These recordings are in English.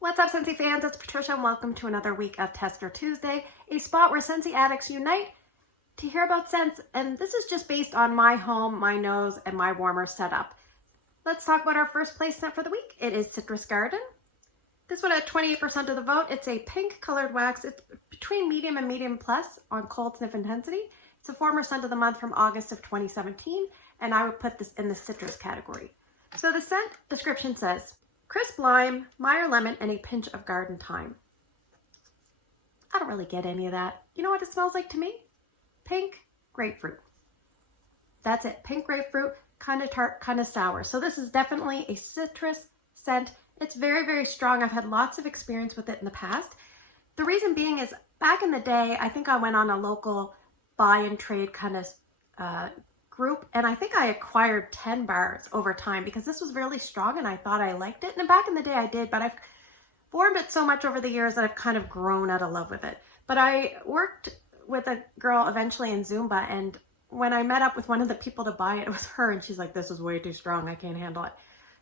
What's up, Scentsy fans? It's Patricia and welcome to another week of Tester Tuesday, a spot where Scentsy addicts unite to hear about scents, and this is just based on my home, my nose, and my warmer setup. Let's talk about our first place scent for the week. It is Citrus Garden. This one at 28% of the vote. It's a pink colored wax. It's between medium and medium plus on cold sniff intensity. It's a former scent of the month from August of 2017, and I would put this in the citrus category. So the scent description says, crisp lime, Meyer lemon, and a pinch of garden thyme. I don't really get any of that. You know what it smells like to me? Pink grapefruit. That's it. Pink grapefruit, kind of tart, kind of sour. So this is definitely a citrus scent. It's very, very strong. I've had lots of experience with it in the past. The reason being is back in the day, I think I went on a local buy and trade kind of group, and I think I acquired 10 bars over time because this was really strong and I thought I liked it. And back in the day I did, but I've formed it so much over the years that I've kind of grown out of love with it. But I worked with a girl eventually in Zumba, and when I met up with one of the people to buy it, it was her, and she's like, this is way too strong, I can't handle it.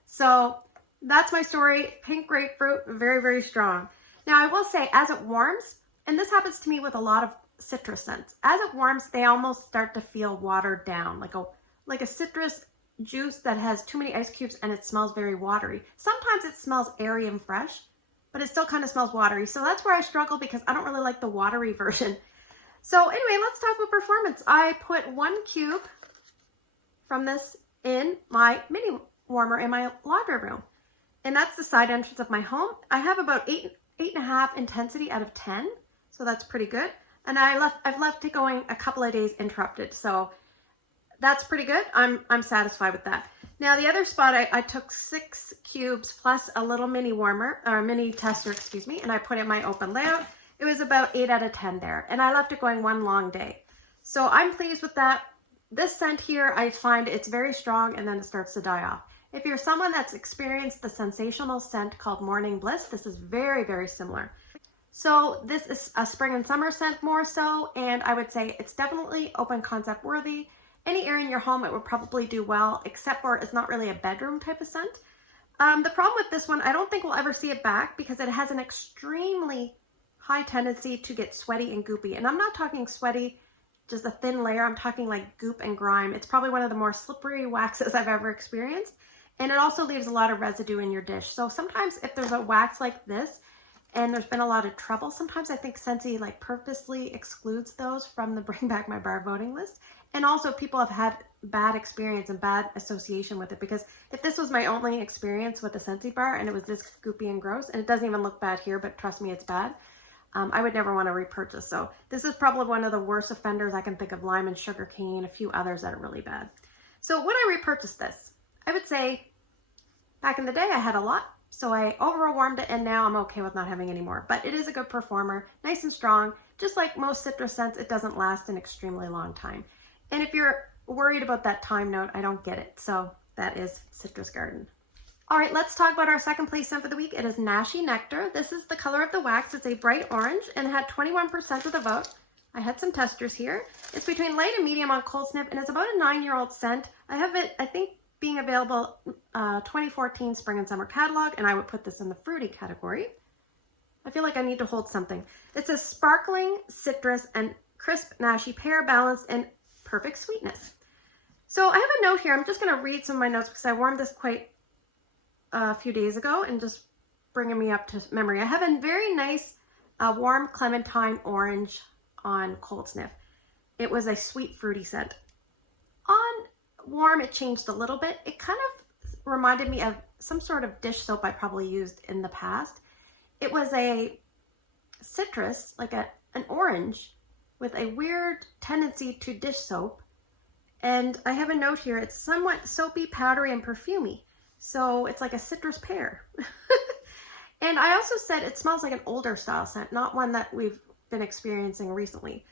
So that's my story. Pink grapefruit, very, very strong. Now I will say, as it warms, and this happens to me with a lot of citrus scents, as it warms, they almost start to feel watered down, like a citrus juice that has too many ice cubes and it smells very watery. Sometimes it smells airy and fresh, but it still kind of smells watery. So that's where I struggle because I don't really like the watery version. So anyway, let's talk about performance. I put 1 cube from this in my mini warmer in my laundry room, and that's the side entrance of my home. I have about 8.5 intensity out of 10, so that's pretty good. And I've left it going a couple of days interrupted, so that's pretty good. I'm satisfied with that. Now the other spot, I took 6 cubes plus a little mini warmer, or mini tester, excuse me, and I put it in my open layout. It was about 8 out of 10 there, and I left it going one long day. So I'm pleased with that. This scent here, I find it's very strong and then it starts to die off. If you're someone that's experienced the sensational scent called Morning Bliss, this is very, very similar. So this is a spring and summer scent more so, and I would say it's definitely open concept worthy. Any area in your home, it would probably do well, except for it's not really a bedroom type of scent. The problem with this one, I don't think we'll ever see it back because it has an extremely high tendency to get sweaty and goopy. And I'm not talking sweaty, just a thin layer. I'm talking like goop and grime. It's probably one of the more slippery waxes I've ever experienced. And it also leaves a lot of residue in your dish. So sometimes if there's a wax like this, and there's been a lot of trouble, sometimes I think Scentsy like purposely excludes those from the Bring Back My Bar voting list. And also people have had bad experience and bad association with it, because if this was my only experience with a Scentsy bar and it was this goopy and gross, and it doesn't even look bad here, but trust me, it's bad, I would never want to repurchase. So this is probably one of the worst offenders. I can think of lime and sugar cane, a few others that are really bad. So would I repurchase this? I would say back in the day I had a lot. So I overwarmed it, and now I'm okay with not having any more. But it is a good performer, nice and strong. Just like most citrus scents, it doesn't last an extremely long time. And if you're worried about that time note, I don't get it. So that is Citrus Garden. All right, let's talk about our second place scent for the week. It is Nashi Nectar. This is the color of the wax. It's a bright orange and had 21% of the vote. I had some testers here. It's between light and medium on cold sniff, and it's about a 9-year-old scent. I have it, I think, being available 2014 spring and summer catalog, and I would put this in the fruity category. I feel like I need to hold something. It says sparkling citrus and crisp Nashi pear, balanced and perfect sweetness. So I have a note here. I'm just going to read some of my notes because I warmed this quite a few days ago and just bringing me up to memory. I have a very nice warm clementine orange on cold sniff. It was a sweet fruity scent. On warm, it changed a little bit. It kind of reminded me of some sort of dish soap I probably used in the past. It was a citrus, like an orange, with a weird tendency to dish soap. And I have a note here. It's somewhat soapy, powdery, and perfumey. So it's like a citrus pear. And I also said it smells like an older style scent, not one that we've been experiencing recently.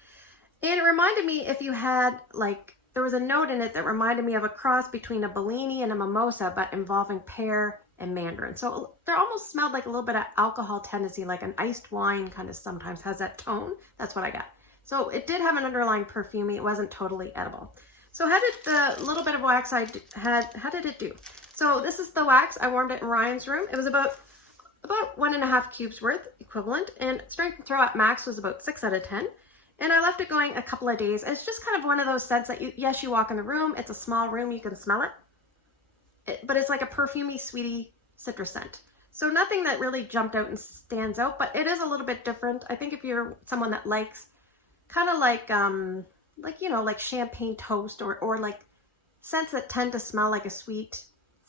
And it reminded me, if you had like, there was a note in it that reminded me of a cross between a Bellini and a mimosa, but involving pear and mandarin. So they almost smelled like a little bit of alcohol tendency, like an iced wine kind of sometimes has that tone. That's what I got. So it did have an underlying perfumey. It wasn't totally edible. So how did the little bit of wax I had, how did it do? So this is the wax. I warmed it in Ryan's room. It was about about 1.5 cubes worth equivalent, and strength and throw at max was about 6 out of 10. And I left it going a couple of days. It's just kind of one of those scents that yes, you walk in the room, it's a small room, you can smell it, but it's like a perfumey, sweetie citrus scent. So nothing that really jumped out and stands out, but it is a little bit different. I think if you're someone that likes kind of like you know, like champagne toast or like scents that tend to smell like a sweet,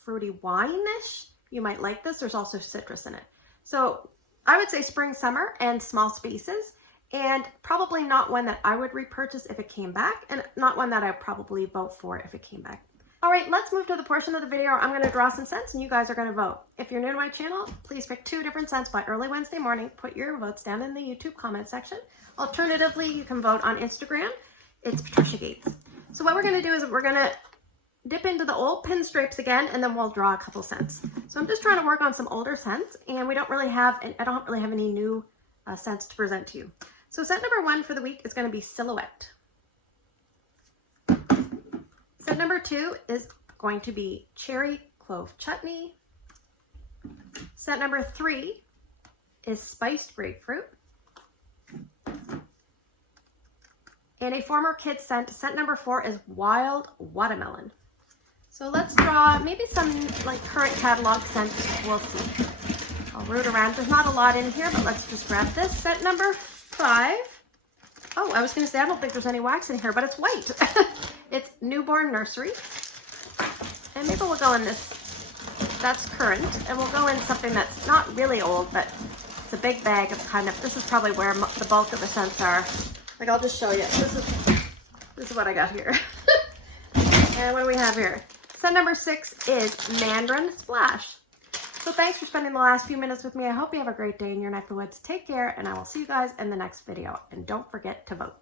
fruity wine-ish, you might like this. There's also citrus in it. So I would say spring, summer, and small spaces. And probably not one that I would repurchase if it came back, and not one that I'd probably vote for if it came back. All right, let's move to the portion of the video where I'm going to draw some scents and you guys are going to vote. If you're new to my channel, please pick 2 different scents by early Wednesday morning. Put your votes down in the YouTube comment section. Alternatively, you can vote on Instagram. It's Patricia Gates. So what we're going to do is we're going to dip into the old pinstripes again, and then we'll draw a couple scents. So I'm just trying to work on some older scents, and I don't really have any new scents to present to you. So scent number 1 for the week is going to be Silhouette. Scent number 2 is going to be Cherry Clove Chutney. Scent number 3 is Spiced Grapefruit. And a former kid scent, scent number 4 is Wild Watermelon. So let's draw maybe some like current catalog scents. We'll see. I'll root around. There's not a lot in here, but let's just grab this. Scent number 5. Oh, I was going to say I don't think there's any wax in here, but it's white. It's Newborn Nursery. And maybe we'll go in this. That's current. And we'll go in something that's not really old, but it's a big bag of kind of, this is probably where the bulk of the scents are. Like, I'll just show you. This is what I got here. And what do we have here? Scent number 6 is Mandarin Splash. So thanks for spending the last few minutes with me. I hope you have a great day in your neck of the woods. Take care, and I will see you guys in the next video. And don't forget to vote.